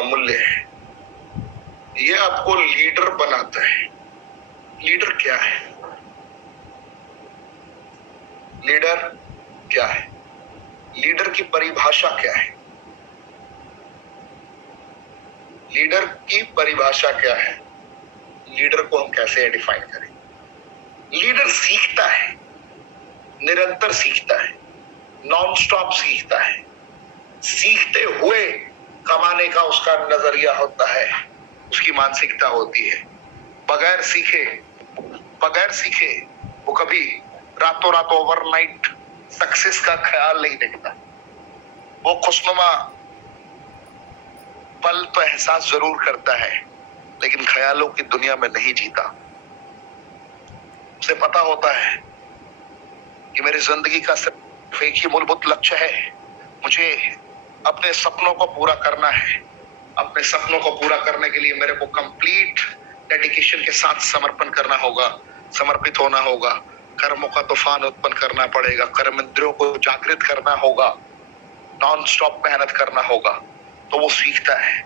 अमूल्य है। ये आपको लीडर बनाता है। लीडर क्या है? लीडर क्या है? लीडर की परिभाषा क्या है? लीडर की परिभाषा क्या है? लीडर को हम कैसे डिफाइन करें? लीडर सीखता है, निरंतर सीखता है, नॉन स्टॉप सीखता है। सीखते हुए कमाने का उसका नजरिया होता है, उसकी मानसिकता होती है। बगैर सीखे वो कभी रातों रात ओवरनाइट सक्सेस का ख्याल नहीं रखता। वो खुशनुमा पल तो एहसास जरूर करता है, लेकिन ख्यालों की दुनिया में नहीं जीता। उसे पता होता है कि मेरी जिंदगी का सिर्फ एक ही मूलभूत लक्ष्य है, मुझे अपने सपनों को पूरा करना है। अपने सपनों को पूरा करने के लिए मेरे को कंप्लीट डेडिकेशन के साथ समर्पण करना होगा, समर्पित होना होगा। कर्मों का तूफान उत्पन्न करना पड़ेगा, कर्म इंद्रियों को जागृत करना होगा, नॉन स्टॉप मेहनत करना होगा। तो वो सीखता है,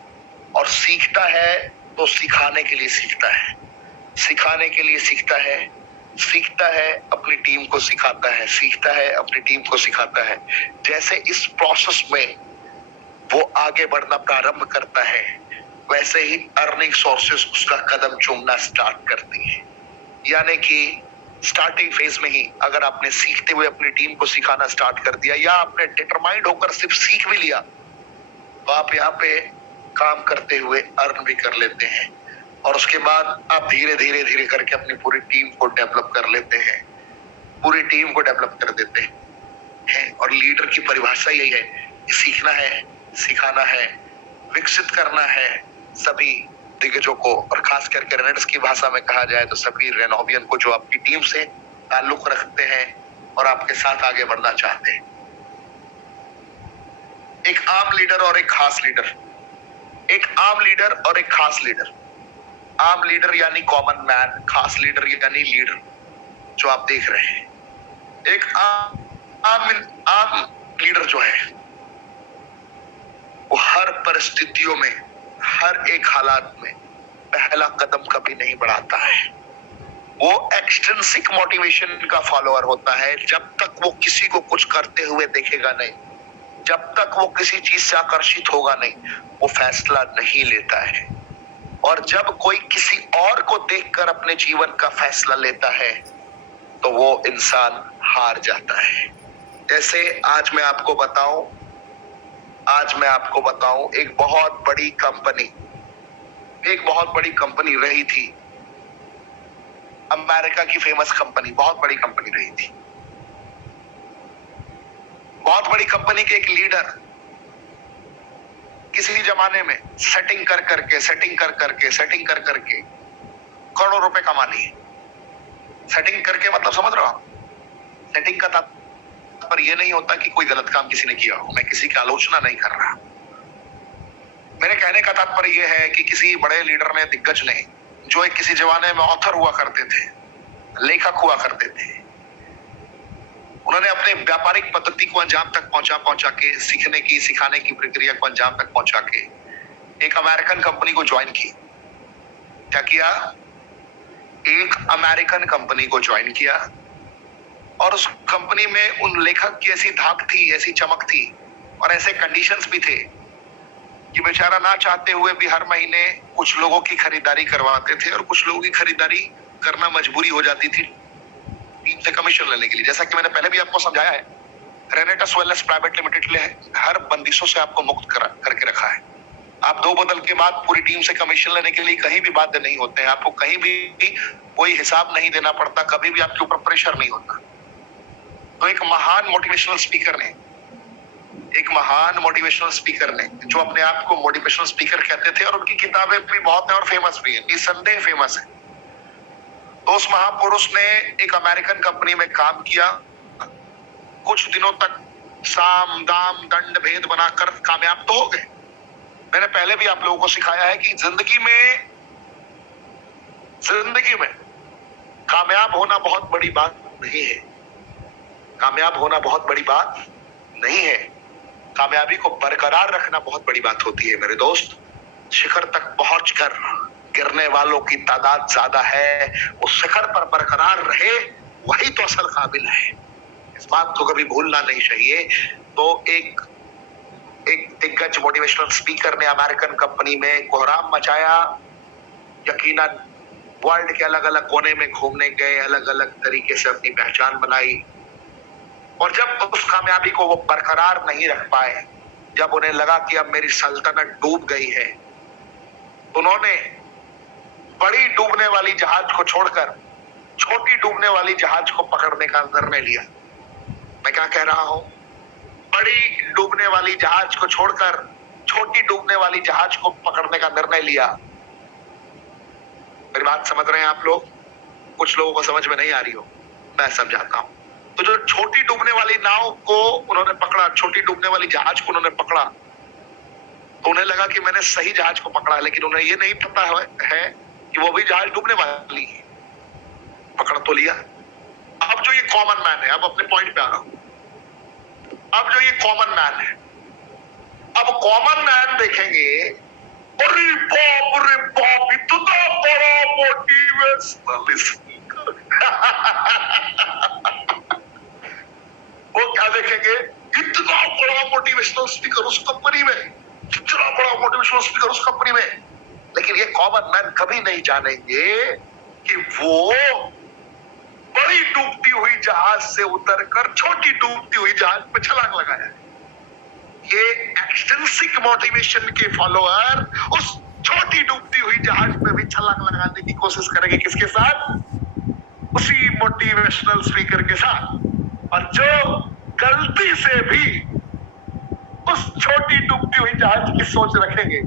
और सीखता है तो सिखाने के लिए सीखता है, सिखाने के लिए सीखता है, सीखता है अपनी टीम को सिखाता है, सीखता है अपनी टीम को सिखाता है। जैसे इस प्रोसेस में वो आगे बढ़ना प्रारंभ करता है, वैसे ही अर्निंग सोर्सेस उसका कदम चूमना स्टार्ट करती है। यानी कि स्टार्टिंग फेज में ही अगर आपने सीखते हुए अपनी टीम को सिखाना स्टार्ट कर दिया, या आपने डिटरमाइंड होकर सिर्फ सीख भी लिया, तो आप यहाँ पे काम करते हुए अर्न भी कर लेते हैं। और उसके बाद आप धीरे धीरे धीरे करके अपनी पूरी टीम को डेवलप कर लेते हैं, पूरी टीम को डेवलप कर देते हैं। और लीडर की परिभाषा यही है कि सीखना है, सिखाना है, विकसित करना है सभी दिग्गजों को, और खास करके रेनेट्स की भाषा में कहा जाए तो सभी रेनोवियन को, जो आपकी टीम से ताल्लुक रखते हैं और आपके साथ आगे बढ़ना चाहते हैं। एक आम लीडर और एक खास लीडर, एक आम लीडर और एक खास लीडर। आम लीडर यानी कॉमन मैन, खास लीडर यानी लीडर जो आप देख रहे हैं। एक आम लीडर जो है वो हर परिस्थितियों में, हर एक हालात में पहला कदम कभी नहीं बढ़ाता है। वो एक्सट्रिंसिक मोटिवेशन का फॉलोअर होता है। जब तक वो किसी को कुछ करते हुए देखेगा नहीं, जब तक वो किसी चीज से आकर्षित होगा नहीं, वो फैसला नहीं लेता है। और जब कोई किसी और को देखकर अपने जीवन का फैसला लेता है, तो वो इंसान हार जाता है। जैसे आज मैं आपको बताऊं, एक बहुत बड़ी कंपनी रही थी, अमेरिका की फेमस कंपनी, बहुत बड़ी कंपनी रही थी। बहुत बड़ी कंपनी के एक लीडर किसी जमाने में सेटिंग कर करके करोड़ों रुपए कमा लिए। सेटिंग करके मतलब समझ रहे हो आप? सेटिंग का तात्पर्य ये नहीं होता कि कोई गलत काम किसी ने किया हो, मैं किसी की आलोचना नहीं कर रहा। मेरे कहने का तात्पर्य यह है कि किसी बड़े लीडर ने, दिग्गज ने, जो एक किसी जमाने में ऑथर हुआ करते थे, लेखक हुआ करते थे, उन्होंने अपने व्यापारिक पद्धति को अंजाम तक पहुंचा के, सीखने की, सिखाने की प्रक्रिया को अंजाम तक पहुंचा के एक अमेरिकन कंपनी को ज्वाइन की। क्या किया? एक अमेरिकन कंपनी को ज्वाइन किया, और उस कंपनी में उन लेखक की ऐसी धाक थी, ऐसी चमक थी, और ऐसे कंडीशंस भी थे कि बेचारा ना चाहते हुए भी हर महीने कुछ लोगों की खरीदारी करवाते थे, और कुछ लोगों की खरीदारी करना मजबूरी हो जाती थी टीम से कमीशन लेने के लिए। जैसा कि मैंने पहले भी आपको समझाया है, रेनेटस वेलनेस प्राइवेट लिमिटेड ने हर बंदिशों से आपको मुक्त करके रखा है। आप दो बदल के बाद पूरी टीम से कमीशन लेने के लिए कहीं भी बाध्य नहीं होते हैं, आपको कहीं भी कोई हिसाब नहीं देना पड़ता, कभी भी आपके ऊपर प्रेशर नहीं होता। तो एक महान मोटिवेशनल स्पीकर ने, जो अपने आप को मोटिवेशनल स्पीकर कहते थे, और उनकी किताबें भी बहुत है और फेमस भी है, निसंदेह फेमस है। तो उस महापुरुष ने एक अमेरिकन कंपनी में काम किया, कुछ दिनों तक साम दाम दंड भेद बनाकर कामयाब तो हो गए। मैंने पहले भी आप लोगों को सिखाया है कि जिंदगी में कामयाब होना बहुत बड़ी बात नहीं है। कामयाब होना बहुत बड़ी बात नहीं है, कामयाबी को बरकरार रखना बहुत बड़ी बात होती है मेरे दोस्त। शिखर तक पहुंचकर गिरने वालों की तादाद ज्यादा है, उस शिखर पर बरकरार रहे वही तो असल काबिल है। इस बात को कभी भूलना नहीं चाहिए। तो एक दिग्गज मोटिवेशनल स्पीकर ने अमेरिकन कंपनी में कोहराम मचाया। यकीनन वर्ल्ड के अलग अलग कोने में घूमने गए, अलग अलग तरीके से अपनी पहचान बनाई, और जब उस कामयाबी को वो बरकरार नहीं रख पाए, जब उन्हें लगा कि अब मेरी सल्तनत डूब गई है, उन्होंने बड़ी डूबने वाली जहाज को छोड़कर छोटी डूबने वाली जहाज को पकड़ने का निर्णय लिया। मैं क्या कह रहा हूं? बड़ी डूबने वाली जहाज को छोड़कर छोटी डूबने वाली जहाज को पकड़ने का निर्णय लिया। मेरी बात समझ रहे हैं आप लोग? कुछ लोगों को समझ में नहीं आ रही हो, मैं समझाता हूं। तो जो छोटी डूबने वाली नाव को उन्होंने पकड़ा, छोटी डूबने वाली जहाज को उन्होंने पकड़ा, तो उन्हें लगा कि मैंने सही जहाज को पकड़ा, लेकिन उन्हें ये नहीं पता है कि वो भी जहाज डूबने वाली है। पकड़ तो लिया। अब जो ये कॉमन मैन है, अब अपने पॉइंट पे आ रहा हूं, अब जो ये कॉमन मैन है, अब कॉमन मैन देखेंगे, अरे बाप इतना बड़ा मोटिवेशनल स्पीकर। वो क्या देखेंगे? इतना बड़ा मोटिवेशनल स्पीकर उस कंपनी में, इतना बड़ा मोटिवेशनल स्पीकर उस कंपनी में। लेकिन ये कॉमन मैन कभी नहीं जानेंगे कि वो बड़ी डूबती हुई जहाज से उतरकर छोटी डूबती हुई जहाज पे छलांग लगाया। ये एक्सट्रिंसिक मोटिवेशन के फॉलोअर उस छोटी डूबती हुई जहाज पे भी छलांग लगाने की कोशिश करेंगे। किसके साथ? उसी मोटिवेशनल स्पीकर के साथ। और जो गलती से भी उस छोटी डूबती हुई जहाज की सोच रखेंगे,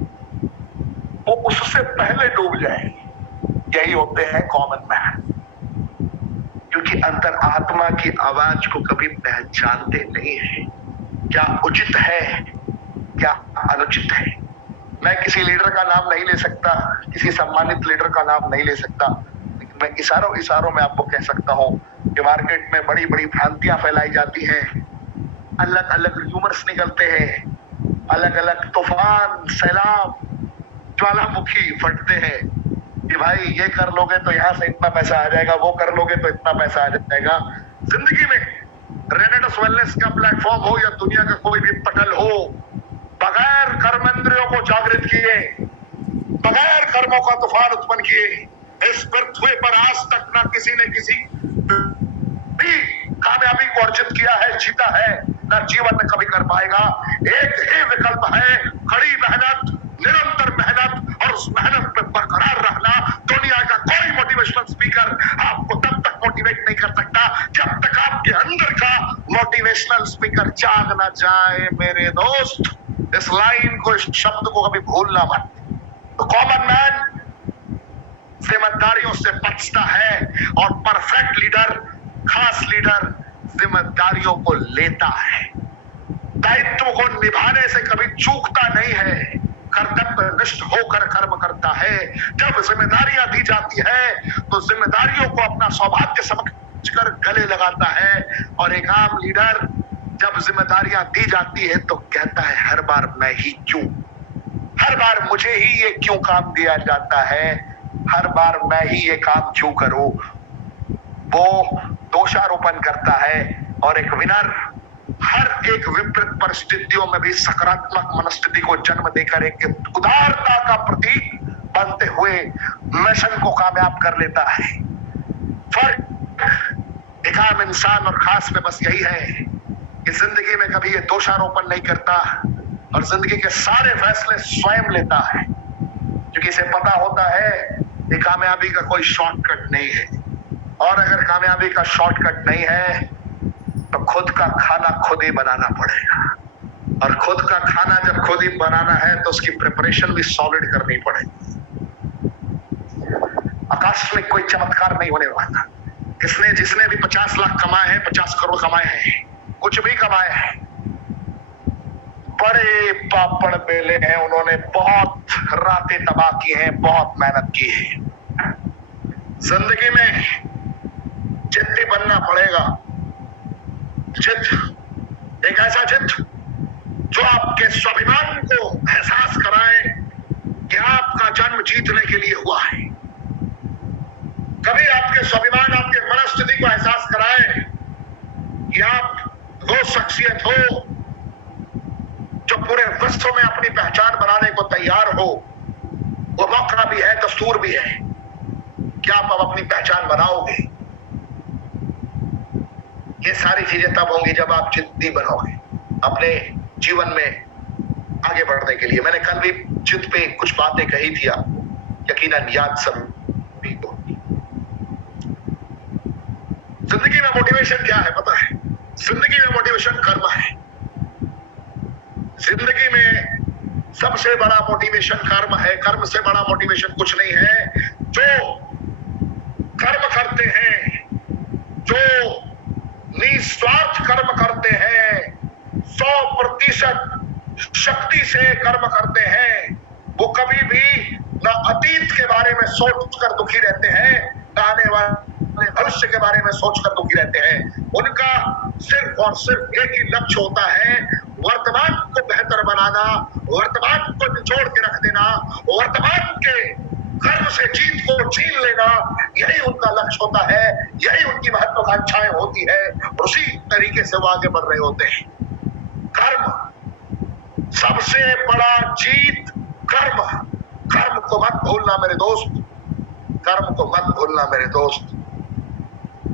वो उससे पहले डूब जाएंगे। यही होते हैं कॉमन मैन, क्योंकि अंतर आत्मा की आवाज को कभी पहचानते नहीं है। क्या उचित है, क्या अनुचित है। मैं किसी लीडर का नाम नहीं ले सकता, किसी सम्मानित लीडर का नाम नहीं ले सकता, लेकिन मैं इशारों में आपको कह सकता हूं कि मार्केट में बड़ी बड़ी भ्रांतियां फैलाई जाती हैं, अलग अलग र्यूमर्स निकलते हैं, अलग अलग तूफान, सैलाब, ज्वालामुखी फटते हैं कि भाई ये कर लोगे तो यहां से इतना पैसा आ जाएगा, वो कर लोगे तो इतना पैसा आ जाएगा। जिंदगी में रेनेडस वेलनेस का प्लेटफॉर्म हो या दुनिया का कोई भी पटल हो, बगैर कर्मेंद्रियों को जागृत किए, बगैर कर्मों का तूफान उत्पन्न किए, इस पृथ्वी पर आज तक ना किसी ने किसी भी कामयाबी को अर्जित किया है, जीता है, ना जीवन में कभी कर पाएगा। एक ही विकल्प है, कड़ी मेहनत, निरंतर मेहनत, और उस मेहनत में बरकरार रहना। दुनिया का कोई मोटिवेशनल स्पीकर आपको तब तक मोटिवेट नहीं कर सकता जब तक आपके अंदर का मोटिवेशनल स्पीकर जाग ना जाए। मेरे दोस्त, इस लाइन को, इस शब्द को कभी भूलना मत। तो कॉमन मैन जिम्मेदारियों से बचता है, और परफेक्ट लीडर, खास लीडर, जिम्मेदारियों को लेता है, दायित्व को निभाने से कभी चूकता नहीं है, कर्तव्यनिष्ठ होकर कर्म करता है। जब जिम्मेदारियां दी जाती है तो जिम्मेदारियों को अपना सौभाग्य समझकर गले लगाता है। और एक आम लीडर जब जिम्मेदारियां दी जाती है तो कहता है, हर बार मैं ही क्यों, हर बार मुझे ही ये क्यों काम दिया जाता है, हर बार मैं ही ये काम क्यों करूं। वो दोषारोपण करता है, और एक विनर हर एक विपरीत परिस्थितियों में भी सकारात्मक मनस्थिति को जन्म देकर एक उदारता का प्रतीक बनते हुए मिशन को कामयाब कर लेता है। फर्क एक आम इंसान और खास में बस यही है कि जिंदगी में कभी ये दोषारोपण नहीं करता, और जिंदगी के सारे फैसले स्वयं लेता है, क्योंकि इसे पता होता है कि कामयाबी का कोई शॉर्टकट नहीं है। और अगर कामयाबी का शॉर्टकट नहीं है तो खुद का खाना खुद ही बनाना पड़ेगा, और खुद का खाना जब खुद ही बनाना है तो उसकी प्रिपरेशन भी सॉलिड करनी पड़ेगी। आकस्मिक कोई चमत्कार नहीं होने वाला। जिसने भी 50 लाख कमाए हैं, 50 करोड़ कमाए हैं, कुछ भी कमाए हैं, बड़े पापड़ बेले हैं, उन्होंने बहुत रातें तबाह की हैं, बहुत मेहनत की है। जिंदगी में जिद्दी बनना पड़ेगा। जिद, एक ऐसा जिद जो आपके स्वाभिमान को एहसास कराए कि पूरे विश्व में अपनी पहचान बनाने को तैयार हो, वो मौका भी है, दस्तूर भी है। क्या आप अब अपनी पहचान बनाओगे? ये सारी चीजें तब होंगी जब आप जिद्दी बनोगे अपने जीवन में आगे बढ़ने के लिए। मैंने कल भी जिद पे कुछ बातें कही थी आपको, यकीनन याद सभी को। जिंदगी में मोटिवेशन क्या है पता है? जिंदगी में मोटिवेशन कर्म है। जिंदगी में सबसे बड़ा मोटिवेशन कर्म है। कर्म से बड़ा मोटिवेशन कुछ नहीं है। जो कर्म करते हैं, जो निस्वार्थ कर्म करते हैं, 100% शक्ति से कर्म करते हैं, वो कभी भी ना अतीत के बारे में सोचकर दुखी रहते हैं, ना आने वाले भविष्य के बारे में सोचकर दुखी रहते हैं। उनका सिर्फ और सिर्फ एक ही लक्ष्य होता है, वर्तमान को बेहतर बनाना, वर्तमान को निचोड़ के रख देना, वर्तमान के कर्म से जीत को छीन लेना। यही उनका लक्ष्य होता है, यही उनकी महत्वाकांक्षाएं होती है, उसी तरीके से वो आगे बढ़ रहे होते हैं। कर्म सबसे बड़ा जीत, कर्म। कर्म को मत भूलना मेरे दोस्त, कर्म को मत भूलना मेरे दोस्त।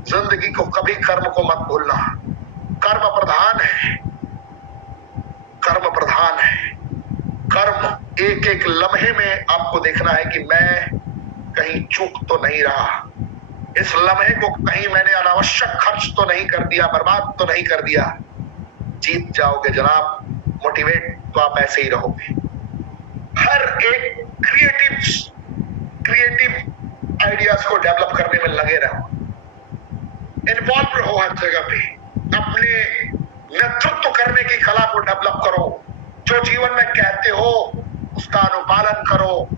जिंदगी को कभी कर्म को मत भूलना। कर्म प्रधान है, कर्म प्रधान है। कर्म एक एक लम्हे में आपको देखना है कि मैं कहीं चूक तो नहीं रहा, इस लम्हे को कहीं मैंने अनावश्यक खर्च तो नहीं कर दिया, बर्बाद तो नहीं कर दिया। जीत जाओगे जनाब, मोटिवेट तो आप ऐसे ही रहोगे। हर एक क्रिएटिव आइडियाज को डेवलप करने में लगे रहो, इन्वॉल्व रहो हर जगह पे। अपने नेतृत्व करने की कला को डेवलप करो। जो जीवन में कहते हो उसका अनुपालन करो।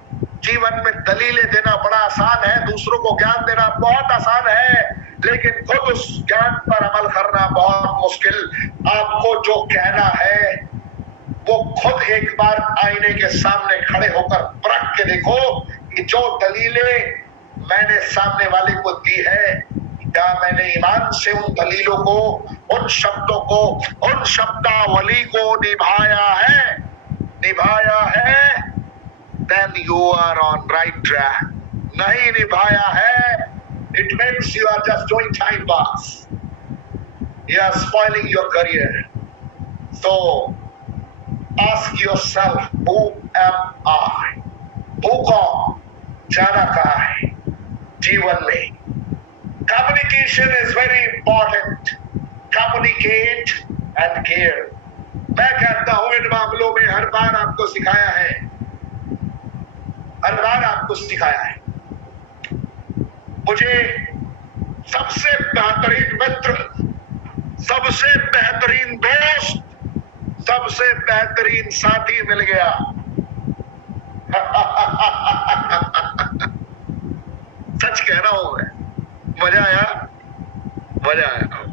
जीवन में दलीलें देना बड़ा आसान है, दूसरों को ज्ञान देना बहुत आसान है, लेकिन खुद उस ज्ञान पर अमल करना बहुत मुश्किल। आपको जो कहना है वो खुद एक बार आईने के सामने खड़े होकर परख के देखो कि जो दलीलें मैंने सामने वाले को दी है, क्या मैंने ईमान से उन दलीलों को, उन शब्दों को, उन शब्दावली को निभाया है? निभाया है? Then you are on right track. नहीं निभाया है, it means you are just doing time pass. You are spoiling your career. So ask yourself, who am I? Who कौन? जाना कहाँ है जीवन में? Communication is very important. Communicate and care. मैं कहता हूं इन मामलों में हर बार आपको सिखाया है, हर बार आपको सिखाया है। मुझे सबसे बेहतरीन मित्र, सबसे बेहतरीन दोस्त, सबसे बेहतरीन साथी मिल गया। सच कह रहा हूं मैं, मजा आया, मजा आया।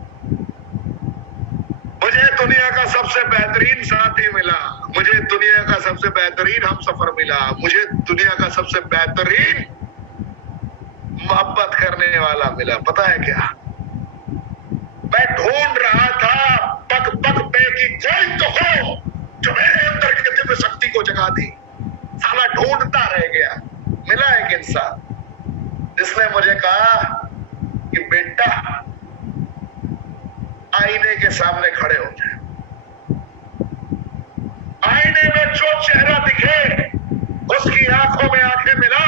मुझे दुनिया का सबसे बेहतरीन साथी मिला, मुझे दुनिया का सबसे बेहतरीन हमसफर मिला, मुझे दुनिया का सबसे बेहतरीन मोहब्बत करने वाला मिला। पता है क्या, मैं ढूंढ रहा था पग पग पे कि कोई तो हो जो मेरे अंदर की दिव्य शक्ति को जगा दे। साला ढूंढता रह गया, मिला एक इंसान जिसने मुझे कहा कि बेटा आईने के सामने खड़े हो जाए, आईने में जो चेहरा दिखे उसकी आंखों में आंखें मिला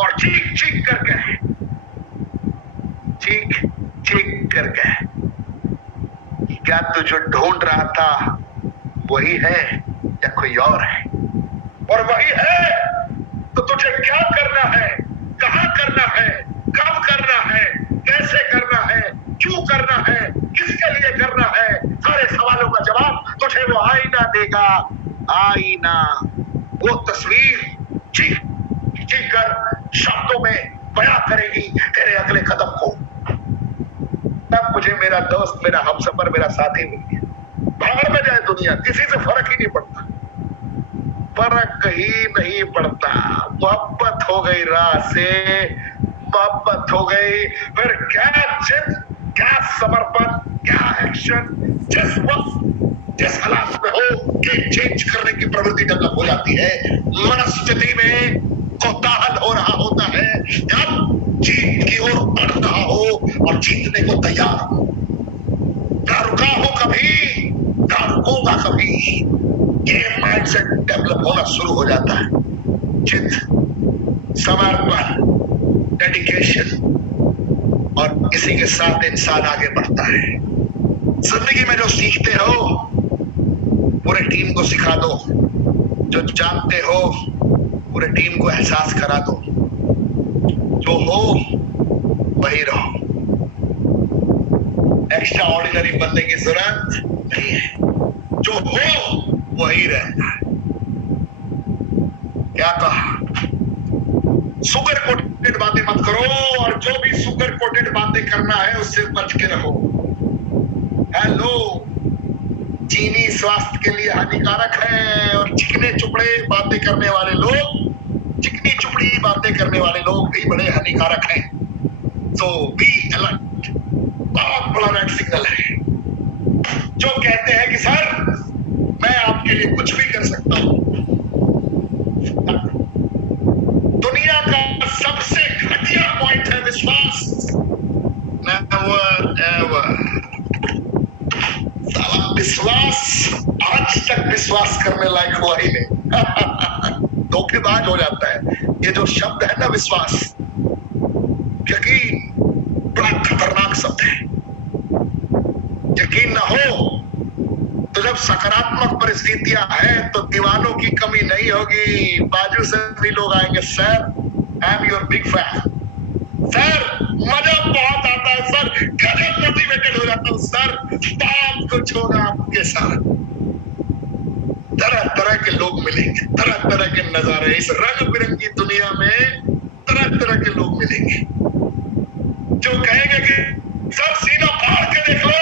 और चीख चीख कर कहे, चीख चीख कर कहे, क्या तू जो ढूंढ रहा था वही है या कोई और है? और वही है तो तुझे क्या करना है, कहां करना है, कब करना है, कैसे करना है, क्यों करना है, किसके लिए करना है, सारे सवालों का जवाब तुझे वो आईना देगा। आईना वो तस्वीर चीख चीख कर शब्दों में बयां करेगी तेरे अगले कदम को। तब मुझे मेरा दोस्त, मेरा हमसफर, मेरा साथी मिल गया। भाड़ में जाए दुनिया, किसी से फर्क ही नहीं पड़ता, फर्क ही नहीं पड़ता। मोहब्बत हो गई राह से, मोहब्बत हो गई, फिर क्या जिद, क्या समर्पण, क्या एक्शन, जिस वक्त जिस हालात में हो कि प्रवृत्ति डेवलप हो जाती है, मनस्थिति में कोताहल हो रहा होता है, जब जीत की ओर बढ़ रहा हो और जीतने को तैयार हो, ना रुका हो कभी, ना रुकूंगा कभी, ये माइंडसेट डेवलप होना शुरू हो जाता है। जिद, समर्पण, डेडिकेशन, और इसी के साथ इंसान आगे बढ़ता है। जिंदगी में जो सीखते हो पूरे टीम को सिखा दो, जो जानते हो पूरे टीम को एहसास करा दो, जो हो वही रहो, एक्स्ट्रा ऑर्डिनरी बनने की जरूरत नहीं है, जो हो वही रहना है। क्या कहा? सुगर कोटेड बातें मत करो, और जो भी सुगर कोटेड बातें करना है उससे बच के रहो। हेलो, चीनी स्वास्थ्य के लिए हानिकारक है, और चिकने चुपड़े बातें करने वाले लोग, चिकनी चुपड़ी बातें करने वाले लोग भी बड़े हानिकारक हैं। सो बी अलर्ट। बहुत बड़ा रेड सिग्नल है। जो कहते हैं कि सर मैं आपके लिए कुछ भी कर सकता हूं, दुनिया का सबसे घटिया पॉइंट है विश्वास। Never ever. साला विश्वास आज तक विश्वास करने लायक हुआ ही नहीं। धोखेबाज हो जाता है। ये जो शब्द है ना विश्वास, यकीन बड़ा खतरनाक शब्द है। यकीन ना हो तो जब सकारात्मक परिस्थितियां हैं तो दीवानों की कमी नहीं होगी। बाजू से भी लोग आएंगे, sir I am your big fan, sir मजा बहुत आता है, सर गजब मोटिवेटेड हो जाता हूं, सर बहुत कुछ होगा आपके साथ। तरह तरह के लोग मिलेंगे, तरह तरह के नजारे, इस रंग बिरंगी दुनिया में तरह तरह के लोग मिलेंगे जो कहेंगे कि सर सीना फाड़ के देख लो,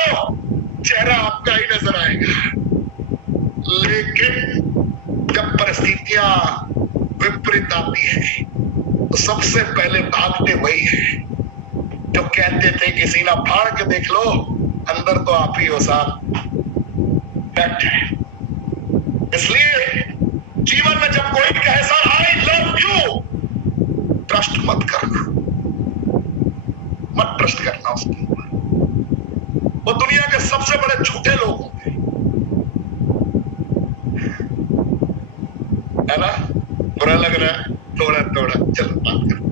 चेहरा आपका ही नजर आएगा। लेकिन जब परिस्थितियां विपरीत आती है तो सबसे पहले भागते वही है जो कहते थे कि सीना फाड़ के देख लो, अंदर तो आप ही हो साहब, बैठे। इसलिए जीवन में जब कोई कहे sir I love you, trust मत करना, मत ट्रस्ट करना उसके ऊपर। वो दुनिया के सबसे बड़े झूठे लोग होंगे, है ना? बुरा लग रहा है? थोड़ा थोड़ा चलो बात करो।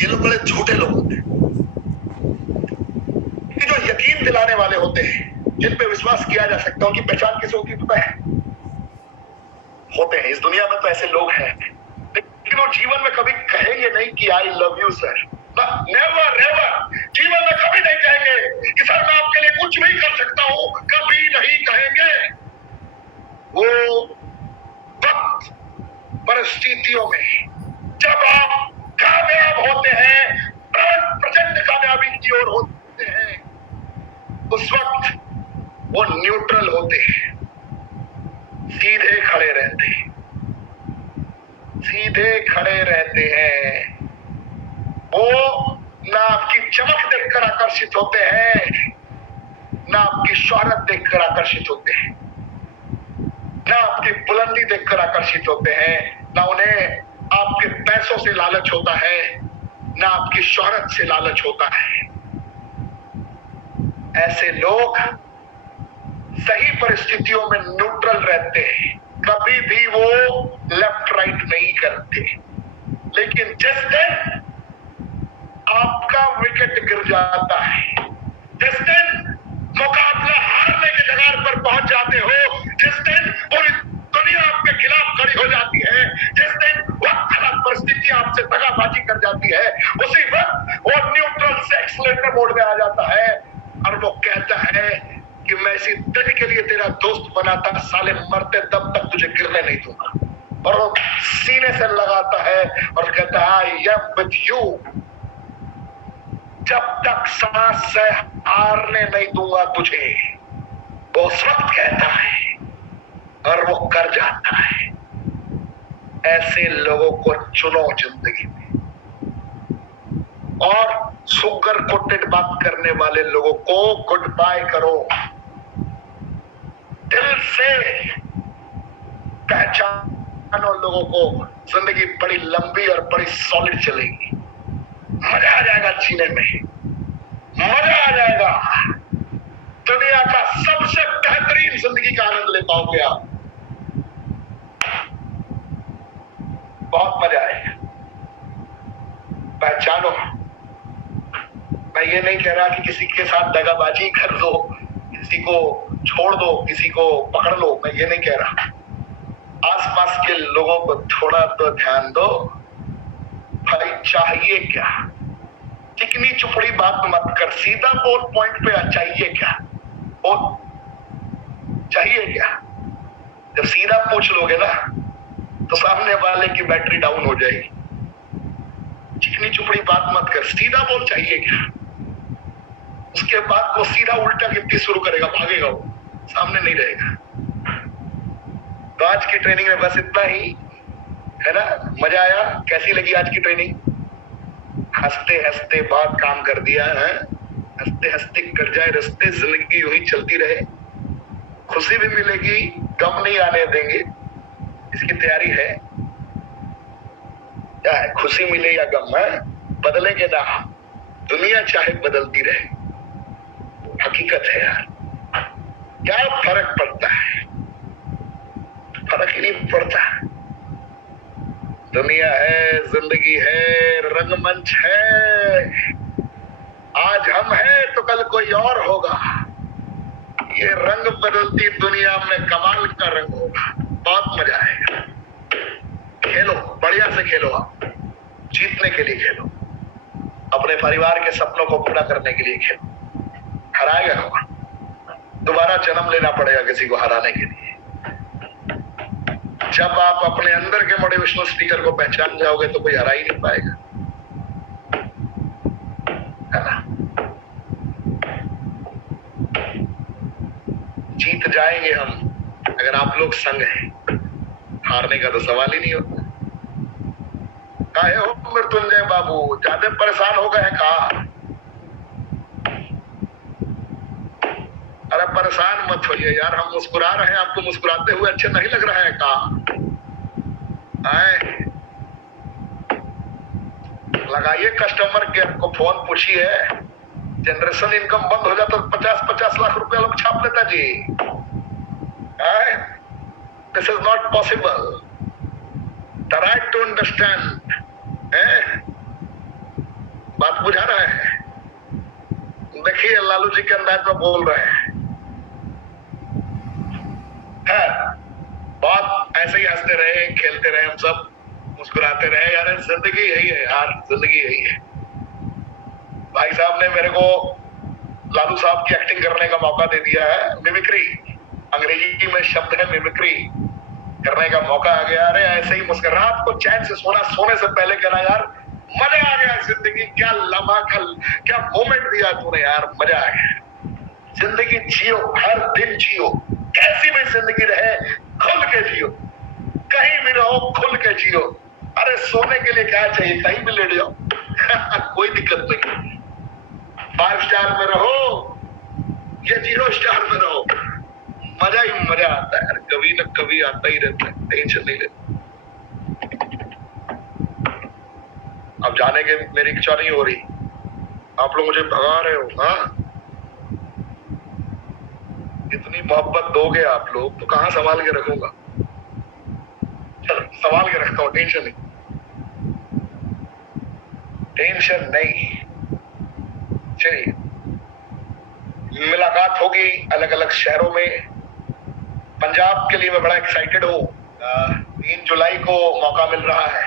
ये लोग बड़े झूठे लोग होते हैं कि जो यकीन दिलाने वाले होते हैं, जिन पे विश्वास किया जा सकता है, उनकी पहचान किसी होती पता है? होते हैं इस दुनिया में तो ऐसे लोग हैं, लेकिन वो जीवन में कभी कहेंगे नहीं कि I love you sir. Never never. जीवन में कभी नहीं कहेंगे कि सर मैं आपके लिए कुछ भी कर सकता हूं, कभी नहीं कहेंगे। वो वक्त परिस्थितियों में जब आप कामयाब होते हैं, प्रचंड कामयाबी की ओर होते हैं, उस वक्त वो न्यूट्रल होते हैं, सीधे खड़े रहते हैं, सीधे खड़े रहते हैं। वो ना आपकी चमक देखकर आकर्षित होते हैं, ना आपकी शोहरत देखकर आकर्षित होते हैं, ना आपकी बुलंदी देखकर आकर्षित होते हैं, ना उन्हें आपके पैसों से लालच होता है, ना आपकी शोहरत से लालच होता है। ऐसे लोग सही परिस्थितियों में न्यूट्रल रहते हैं, कभी भी वो लेफ्ट राइट नहीं करते। लेकिन जिस दिन आपका विकेट गिर जाता है, जिस दिन मुकाबला हारने के कगार पर पहुंच जाते हो, जिस दिन पूरी दुनिया आपके खिलाफ खड़ी हो जाती है, जिस दिन वक्त खराब परिस्थिति आपसे दगाबाजी कर जाती है, उसी वक्त वो न्यूट्रल से एक्सीलरेटर मोड में आ जाता है और वो कहता है कि मैं इसी दिन के लिए तेरा दोस्त बना था, साले मरते दम तक तुझे गिरने नहीं दूंगा। और वो सीने से लगाता है और कहता है आई एम विद यू, जब तक सांस से हारने नहीं दूंगा तुझे। वो उस वक्त कहता है और वो कर जाता है। ऐसे लोगों को चुनो जिंदगी में, और सुगर कोटेड बात करने वाले लोगों को गुड बाय करो। दिल से पहचानो लोगों को, जिंदगी बड़ी लंबी और बड़ी सॉलिड चलेगी। मजा आ जाएगा जीने में, मजा आ जाएगा। दुनिया का सबसे बेहतरीन जिंदगी का आनंद ले पाओगे आप, बहुत मजा आएगा। पहचानो, मैं ये नहीं कह रहा कि किसी के साथ दगाबाजी कर दो, किसी को छोड़ दो, किसी को पकड़ लो, मैं ये नहीं कह रहा। आसपास के लोगों को थोड़ा तो ध्यान दो। भाई चाहिए क्या, चिकनी चुपड़ी बात मत कर, सीधा बोल, पॉइंट पे आ। चाहिए क्या, ओ चाहिए क्या। जब सीधा पूछ लोगे ना तो सामने वाले की बैटरी डाउन हो जाएगी। चिकनी चुपड़ी बात मत कर, सीधा बोल चाहिए क्या। उसके बाद वो सीधा उल्टा गिनती शुरू करेगा, भागेगा, वो सामने नहीं रहेगा। तो आज की ट्रेनिंग में बस इतना ही है ना। मजा आया? कैसी लगी आज की ट्रेनिंग? हंसते हंसते बहुत काम कर दिया है, हंसते हंसते कट जाए रास्ते, जिंदगी यूं ही चलती रहे। खुशी भी मिलेगी, गम नहीं आने देंगे, इसकी तैयारी है। क्या है, खुशी मिले या गम है, बदलेंगे ना। दुनिया चाहे बदलती रहे, हकीकत है यार। क्या फर्क पड़ता है, फर्क ही नहीं पड़ता। दुनिया है, जिंदगी है, रंगमंच है। आज हम हैं तो कल कोई और होगा। ये रंग बदलती दुनिया में कमाल का रंग होगा, बहुत मजा आएगा। खेलो, बढ़िया से खेलो, आप जीतने के लिए खेलो, अपने परिवार के सपनों को पूरा करने के लिए खेलो। हराएगा कौन? दोबारा जन्म लेना पड़ेगा किसी को हराने के लिए। जब आप अपने अंदर के मोटिवेशनल स्पीकर को पहचान जाओगे तो कोई हरा ही नहीं पाएगा, है ना। जीत जाएंगे हम अगर आप लोग संग हैं, हारने का तो सवाल ही नहीं होता। काहे हो मृत्युंजय बाबू, ज्यादा परेशान हो गए हैं का? अरे परेशान मत होइए यार, हम मुस्कुरा रहे हैं, आपको मुस्कुराते हुए अच्छा नहीं लग रहा है का? लगाइए कस्टमर केयर को फोन, पूछिए। जनरेशन इनकम बंद हो जाता तो 50-50 लाख रुपया लोग छाप लेता जी। This is not possible, the right to understand. बात बुझा रहे हैं? देखिए लालू जी के अंदाज में बोल रहे हैं। बहुत ऐसे ही हंसते रहे, खेलते रहे, हम सब मुस्कुराते रहे यार। जिंदगी यही है यार, जिंदगी यही है। भाई साहब ने मेरे को लालू साहब की एक्टिंग करने का मौका दे दिया है। मिमिक्री, अंग्रेजी में शब्द है मिमिक्री, करने का मौका आ गया। अरे ऐसे ही मुस्कुरा, रात को चैन से सोना, सोने से पहले कहना यार मजा आ गया जिंदगी, क्या लम्हा, क्या मोमेंट दिया तूने यार, मजा आ गया। जिंदगी जियो, हर दिन जियो, कैसी भी जिंदगी रहे खुल के जियो, कहीं भी रहो खुल के जियो। अरे सोने के लिए क्या चाहिए, कहीं भी लेट जाओ कोई दिक्कत नहीं। 5 स्टार में रहो या 0 स्टार में रहो, मजा ही मजा आता है। कभी न कभी आता ही रहता है, टेंशन नहीं लेते। अब जाने के मेरी इच्छा नहीं हो रही, आप लोग मुझे भगा रहे हो। हाँ, इतनी मोहब्बत दोगे आप लोग तो कहां संभाल के रखूंगा। चलो संभाल के रखता हूं, टेंशन नहीं, टेंशन नहीं। चलिए, मुलाकात होगी अलग अलग शहरों में। पंजाब के लिए मैं बड़ा एक्साइटेड हूँ। 3 जुलाई को मौका मिल रहा है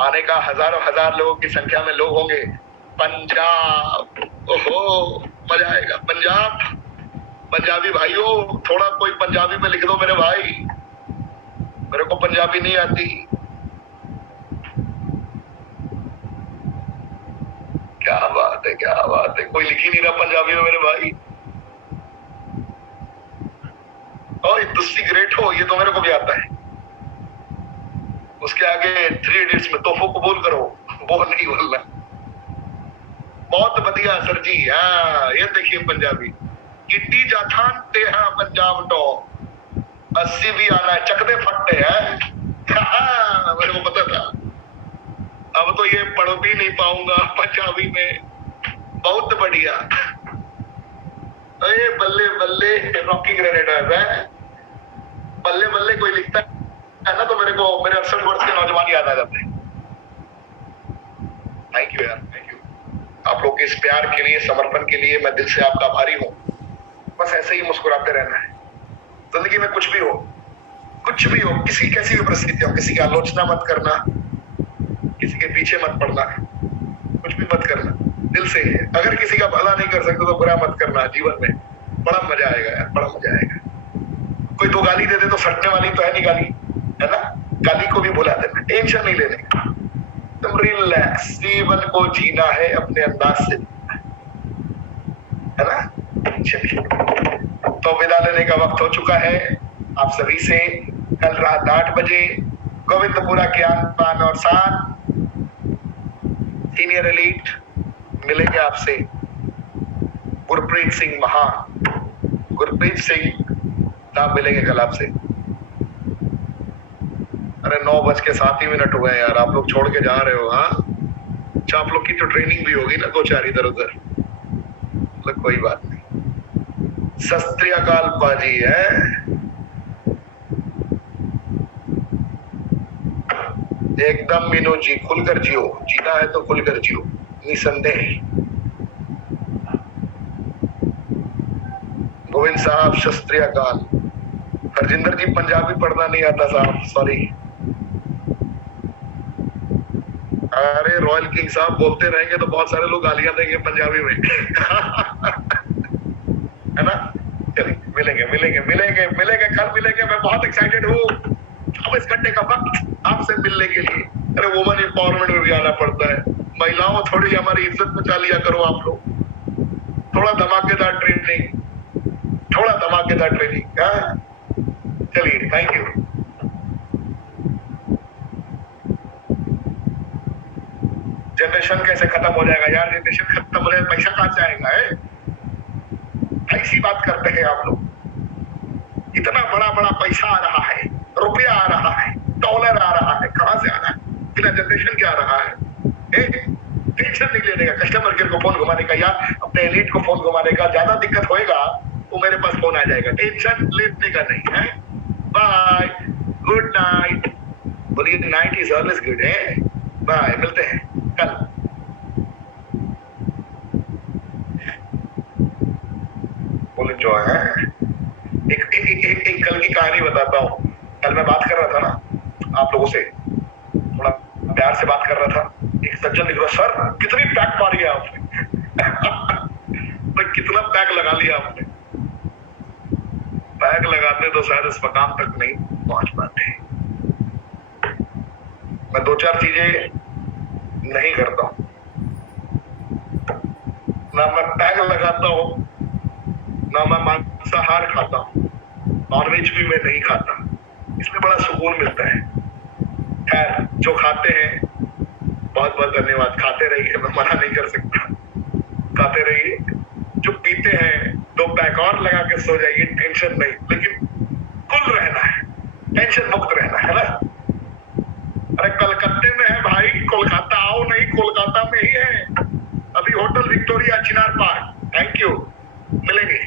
आने का, हजारों हजार लोगों की संख्या में लोग होंगे। पंजाब, ओहो मजा आएगा। पंजाब, पंजाबी भाइयों, थोड़ा कोई पंजाबी में लिख दो मेरे भाई, मेरे को पंजाबी नहीं आती। क्या बात है, क्या बात है, कोई लिख ही नहीं रहा पंजाबी में मेरे भाई। और तुस्सी ग्रेट हो, ये तो मेरे को भी आता है। उसके आगे 3 इडियट्स में तोहफो कबूल करो, वो नहीं बोलना। बहुत बढ़िया सर जी। हाँ, ये देखिए पंजाबी, किड्डी जाथान ते हाँ पंजाब टो, 80 भी आना है, चकदे फटते हैं। मेरे को पता था। अब तो ये पढ़ भी नहीं पाऊंगा पंजाबी में। बहुत बढ़िया। अरे बल्ले बल्ले रॉकी ग्रेनेडर्स है। बल्ले बल्ले कोई लिखता है ना तो मेरे को मेरे 68 वर्ष के नौजवान याद आ जाते हैं। थैंक यू यार, थैंक यू। आप लोग के इस प्यार के लिए, समर्पण के लिए मैं दिल से आपका आभारी हूँ। बस ऐसे ही मुस्कुराते रहना है। जिंदगी में कुछ भी हो, किसी कैसी भी परिस्थिति हो, किसी की आलोचना मत करना, किसी के पीछे मत पड़ना, कुछ भी मत करना। दिल से अगर किसी का भला नहीं कर सकते तो बुरा मत करना। जीवन में बड़ा मजा आएगा यार, बड़ा मजा आएगा। कोई दो गाली दे दे तो सटने वाली तो है नहीं गाली, है ना। गाली को भी भुला देना, टेंशन नहीं लेने का, तुम रिलैक्स। जीवन को जीना है अपने अंदाज से, है ना। चलिए, तो विदा लेने का वक्त हो चुका है आप सभी से। कल रात 8 बजे गोविंदपुरा के आन और शान सीनियर एलीट मिलेंगे आपसे। गुरप्रीत सिंह महान, गुरप्रीत सिंह नाम मिलेंगे कल आपसे। अरे 9:07 हुए यार, आप लोग छोड़ के जा रहे हो। हाँ, अच्छा, आप लोग की तो ट्रेनिंग भी होगी ना 2-4 इधर उधर, तो कोई बात नहीं। सत श्री अकाल पाजी है। एकदम मीनू जी, खुलकर जियो, जीना है तो खुलकर जियो, निसंदेह। गोविंद साहब सत श्री अकाल। हरजिंदर जी पंजाबी पढ़ना नहीं आता साहब, सॉरी। अरे रॉयल किंग साहब बोलते रहेंगे तो बहुत सारे लोग गालियां देंगे पंजाबी में। है ना। चलिए, मिलेंगे मिलेंगे मिलेंगे मिलेंगे, कल मिलेंगे। मैं बहुत एक्साइटेड हूँ 24 घंटे का वक्त आपसे मिलने के लिए। अरे वुमन एम्पावरमेंट में भी आना पड़ता है। महिलाओं, थोड़ी हमारी इज्जत बचा लिया करो आप लोग। थोड़ा धमाकेदार ट्रेनिंग, थोड़ा धमाकेदार ट्रेनिंग। चलिए, थैंक यू। जनरेशन कैसे खत्म हो जाएगा यार, जनरेशन खत्म हो जाए पैसा कहां से आएगा है? ऐसी बात करते हैं आप लोग। इतना बड़ा बड़ा पैसा आ रहा है, रुपया आ रहा है, डॉलर आ रहा है, कहां से आ रहा है? बिना जनरेशन क्या आ रहा है? टेंशन नहीं लेने का, कस्टमर केयर को फोन घुमाने का या अपने एलीट को फोन घुमाने का। ज्यादा दिक्कत होएगा तो मेरे पास फोन आ जाएगा, टेंशन लेने का नहीं है। Bye, good night. बोलिए, नाइट इज ऑलवेज गुड है। बाय, मिलते हैं कल। बोले जो है एक कल की कहानी बताता हूँ। कल मैं बात कर रहा था ना आप लोगों से, थोड़ा प्यार से बात कर रहा था। एक सज्जन लिख रहा, सर कितनी पैक मारी है आपने। भाई कितना पैक लगा लिया आपने। पैक लगाते तो शायद इस मकाम तक नहीं पहुंच पाते। मैं 2-4 चीजें नहीं करता हूं ना। मैं पैक लगाता हूं ना, मैं मांसाहार खाता हूं, नॉनवेज भी मैं नहीं खाता। इसमें बड़ा सुकून मिलता है। खैर, जो खाते हैं बहुत बहुत धन्यवाद, खाते रहिए, मैं मना नहीं कर सकता, खाते रहिए। जो पीते हैं 2 पैक और लगा के सो जाइए, टेंशन नहीं, लेकिन कुल रहना है, टेंशन मुक्त रहना है ना। अरे कलकत्ते में है भाई, कोलकाता आओ नहीं, कोलकाता में ही है अभी, hotel Victoria Chinar park. Thank you, मिलेंगे।